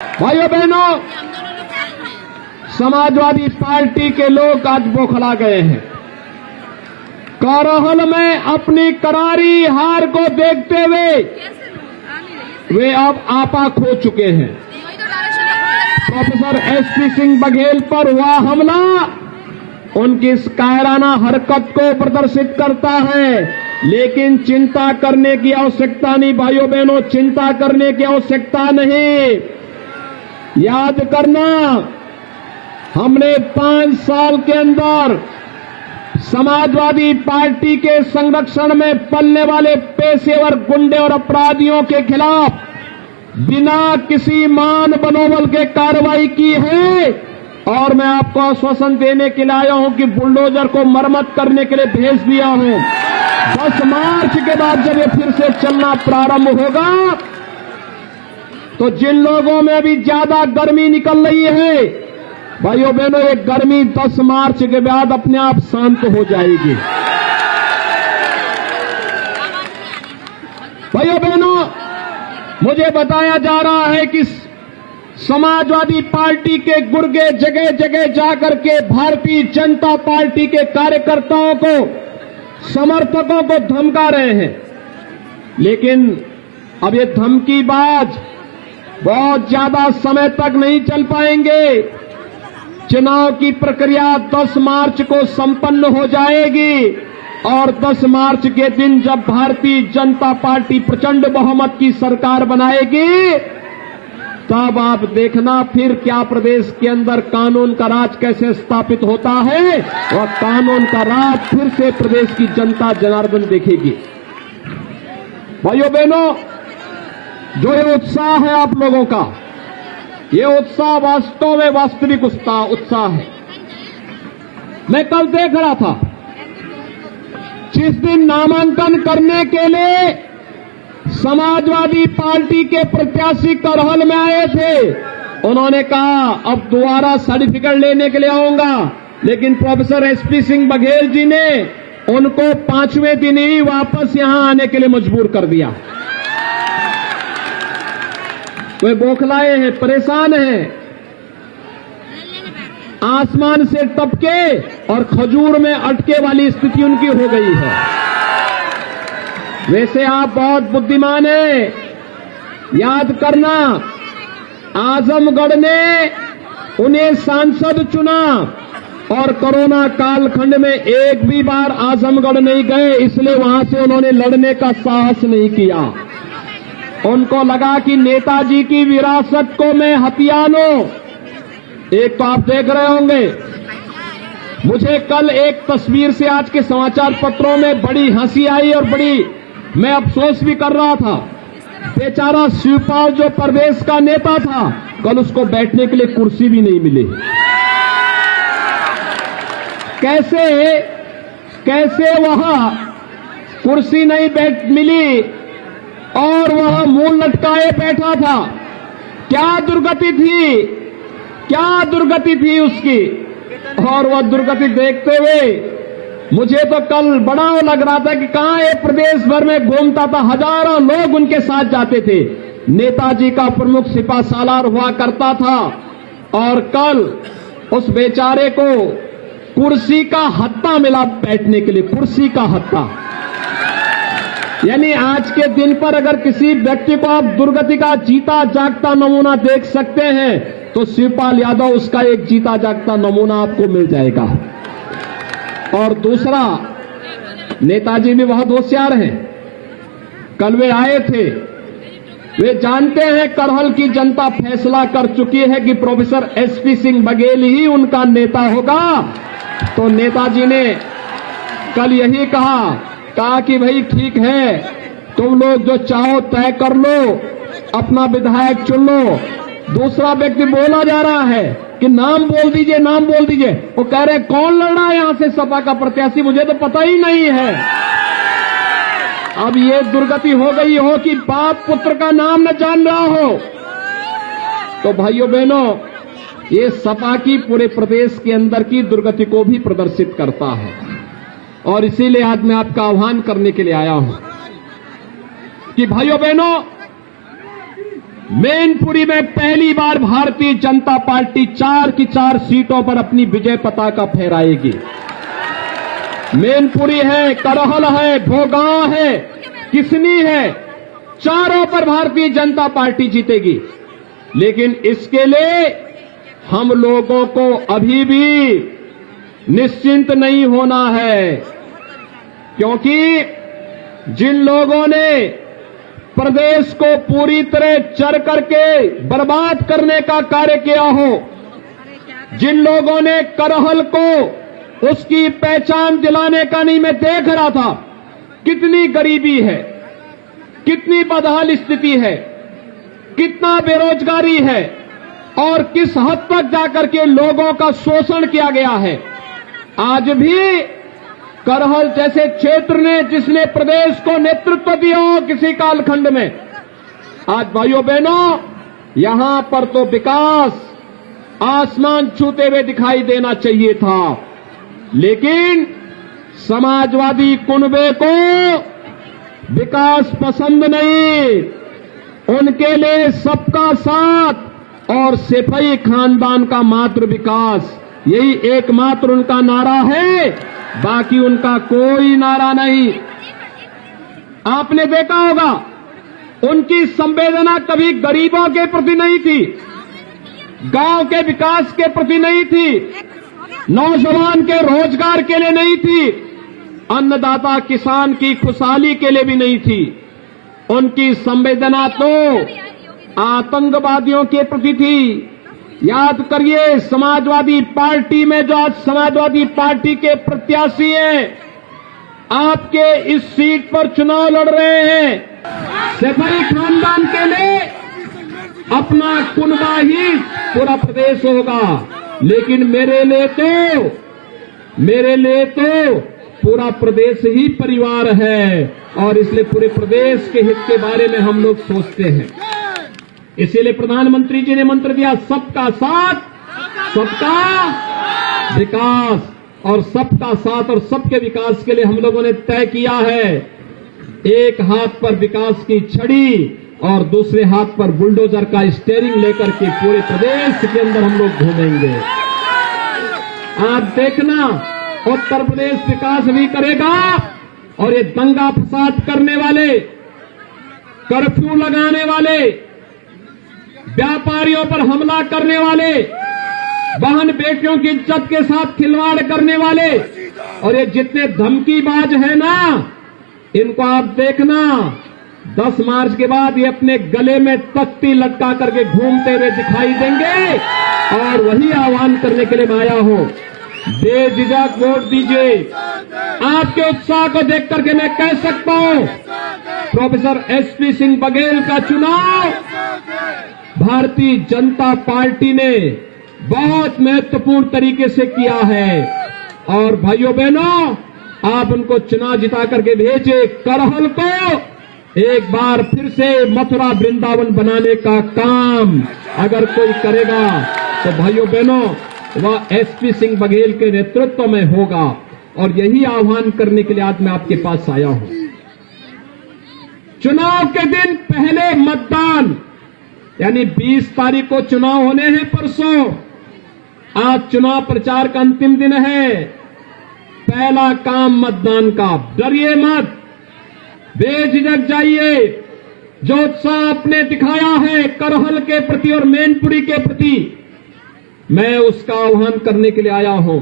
भाइयों बहनों, समाजवादी पार्टी के लोग आज बौखला गए हैं। करहल में अपनी करारी हार को देखते हुए वे अब आपा खो चुके हैं। प्रोफेसर एसपी सिंह बघेल पर हुआ हमला उनकी इस कायराना हरकत को प्रदर्शित करता है, लेकिन चिंता करने की आवश्यकता नहीं। भाइयों बहनों, चिंता करने की आवश्यकता नहीं। याद करना, हमने 5 साल के अंदर समाजवादी पार्टी के संरक्षण में पलने वाले पेशेवर गुंडे और अपराधियों के खिलाफ बिना किसी मान बनोबल के कार्रवाई की है। और मैं आपको आश्वासन देने के लिए आया हूं कि बुलडोजर को मरम्मत करने के लिए भेज दिया हूं। 10 मार्च के बाद जब ये फिर से चलना प्रारंभ होगा तो जिन लोगों में अभी ज्यादा गर्मी निकल रही है, भाइयों बहनों, ये गर्मी 10 मार्च के बाद अपने आप शांत हो जाएगी। भाइयों बहनों, मुझे बताया जा रहा है कि समाजवादी पार्टी के गुर्गे जगह जगह जाकर के भारतीय जनता पार्टी के कार्यकर्ताओं को, समर्थकों को धमका रहे हैं। लेकिन अब ये धमकीबाज बहुत ज्यादा समय तक नहीं चल पाएंगे। चुनाव की प्रक्रिया 10 मार्च को संपन्न हो जाएगी और 10 मार्च के दिन जब भारतीय जनता पार्टी प्रचंड बहुमत की सरकार बनाएगी, तब आप देखना फिर क्या प्रदेश के अंदर कानून का राज कैसे स्थापित होता है और कानून का राज फिर से प्रदेश की जनता जनार्दन देखेगी। भाइयों बहनों, जो ये उत्साह है आप लोगों का, ये उत्साह वास्तव में वास्तविक उत्साह है। मैं कल देख रहा था, जिस दिन नामांकन करने के लिए समाजवादी पार्टी के प्रत्याशी करहल में आए थे, उन्होंने कहा अब दोबारा सर्टिफिकेट लेने के लिए आऊंगा, लेकिन प्रोफेसर एसपी सिंह बघेल जी ने उनको 5वें दिन ही वापस यहां आने के लिए मजबूर कर दिया। वे बौखलाए हैं, परेशान हैं, आसमान से टपके और खजूर में अटके वाली स्थिति उनकी हो गई है। वैसे आप बहुत बुद्धिमान हैं। याद करना, आजमगढ़ ने उन्हें सांसद चुना और कोरोना कालखंड में एक भी बार आजमगढ़ नहीं गए, इसलिए वहां से उन्होंने लड़ने का साहस नहीं किया। उनको लगा कि नेताजी की विरासत को मैं हथिया लूं। एक तो आप देख रहे होंगे, मुझे कल एक तस्वीर से आज के समाचार पत्रों में बड़ी हंसी आई और बड़ी मैं अफसोस भी कर रहा था। बेचारा शिवपाल जो प्रदेश का नेता था, कल उसको बैठने के लिए कुर्सी भी नहीं मिली। कैसे वहां कुर्सी नहीं मिली और वह मुंह लटकाए बैठा था। क्या दुर्गति थी उसकी। और वह दुर्गति देखते हुए मुझे तो कल बड़ा लग रहा था कि कहां ये प्रदेश भर में घूमता था, हजारों लोग उनके साथ जाते थे। नेताजी का प्रमुख सिपा सालार हुआ करता था और कल उस बेचारे को कुर्सी का हत्ता मिला बैठने के लिए, कुर्सी का हत्ता। यानी आज के दिन पर अगर किसी व्यक्ति को आप दुर्गति का जीता जागता नमूना देख सकते हैं तो शिवपाल यादव उसका एक जीता जागता नमूना आपको मिल जाएगा। और दूसरा, नेताजी भी बहुत होशियार हैं। कल वे आए थे, वे जानते हैं करहल की जनता फैसला कर चुकी है कि प्रोफेसर एसपी सिंह बघेल ही उनका नेता होगा। तो नेताजी ने कल यही कहा कि भाई ठीक है, तुम लोग जो चाहो तय कर लो, अपना विधायक चुन लो। दूसरा व्यक्ति बोला जा रहा है कि नाम बोल दीजिए, नाम बोल दीजिए। वो कह रहे कौन लड़ रहा है यहां से सपा का प्रत्याशी, मुझे तो पता ही नहीं है। अब ये दुर्गति हो गई हो कि बाप पुत्र का नाम न जान रहा हो। तो भाइयों बहनों, ये सपा की पूरे प्रदेश के अंदर की दुर्गति को भी प्रदर्शित करता है। और इसीलिए आज मैं आपका आह्वान करने के लिए आया हूं कि भाइयों बहनों, मैनपुरी में पहली बार भारतीय जनता पार्टी 4 की 4 सीटों पर अपनी विजय पताका फहराएगी। मैनपुरी है, करहल है, भोगांव है, किसनी है, चारों पर भारतीय जनता पार्टी जीतेगी। लेकिन इसके लिए हम लोगों को अभी भी निश्चिंत नहीं होना है, क्योंकि जिन लोगों ने प्रदेश को पूरी तरह चर करके बर्बाद करने का कार्य किया हो, जिन लोगों ने करहल को उसकी पहचान दिलाने का नहीं, मैं देख रहा था कितनी गरीबी है, कितनी बदहाल स्थिति है, कितना बेरोजगारी है और किस हद तक जाकर के लोगों का शोषण किया गया है। आज भी करहल जैसे क्षेत्र ने, जिसने प्रदेश को नेतृत्व दिया हो किसी कालखंड में, आज भाइयों बहनों यहां पर तो विकास आसमान छूते हुए दिखाई देना चाहिए था, लेकिन समाजवादी कुनबे को विकास पसंद नहीं। उनके लिए सबका साथ और सिपाही खानदान का मात्र विकास, यही एकमात्र उनका नारा है, बाकी उनका कोई नारा नहीं। आपने देखा होगा उनकी संवेदना कभी गरीबों के प्रति नहीं थी, गांव के विकास के प्रति नहीं थी, नौजवान के रोजगार के लिए नहीं थी, अन्नदाता किसान की खुशहाली के लिए भी नहीं थी। उनकी संवेदना तो आतंकवादियों के प्रति थी। याद करिए, समाजवादी पार्टी में जो आज समाजवादी पार्टी के प्रत्याशी हैं, आपके इस सीट पर चुनाव लड़ रहे हैं, सिपाही खानदान के लिए अपना कुनबा ही पूरा प्रदेश होगा, लेकिन मेरे लिए तो पूरा प्रदेश ही परिवार है, और इसलिए पूरे प्रदेश के हित के बारे में हम लोग सोचते हैं। इसीलिए प्रधानमंत्री जी ने मंत्र दिया, सबका साथ, सबका विकास, और सबका साथ और सबके विकास के लिए हम लोगों ने तय किया है, एक हाथ पर विकास की छड़ी और दूसरे हाथ पर बुलडोजर का स्टीयरिंग लेकर के पूरे प्रदेश के अंदर हम लोग घूमेंगे। आप देखना, उत्तर प्रदेश विकास भी करेगा, और ये दंगा फसाद करने वाले, कर्फ्यू लगाने वाले, व्यापारियों पर हमला करने वाले, बहन बेटियों की इज्जत के साथ खिलवाड़ करने वाले, और ये जितने धमकीबाज हैं ना, इनको आप देखना 10 मार्च के बाद ये अपने गले में तख्ती लटका करके घूमते हुए दिखाई देंगे। और वही आह्वान करने के लिए मैं आया हूं, बेझिझक वोट दीजिए। आपके उत्साह को देख करके मैं कह सकता हूं, प्रोफेसर एसपी सिंह बघेल का चुनाव भारतीय जनता पार्टी ने बहुत महत्वपूर्ण तरीके से किया है। और भाइयों बहनों, आप उनको चुनाव जिता करके भेजे, करहल को एक बार फिर से मथुरा वृंदावन बनाने का काम अगर कोई करेगा तो भाइयों बहनों वह एसपी सिंह बघेल के नेतृत्व में होगा। और यही आह्वान करने के लिए आज मैं आपके पास आया हूं। चुनाव के दिन पहले मतदान, यानी 20 तारीख को चुनाव होने हैं परसों। आज चुनाव प्रचार का अंतिम दिन है। पहला काम मतदान का, डरिए मत, बेझिझक जाइए। जो उत्साह आपने दिखाया है करहल के प्रति और मैनपुरी के प्रति, मैं उसका आह्वान करने के लिए आया हूं।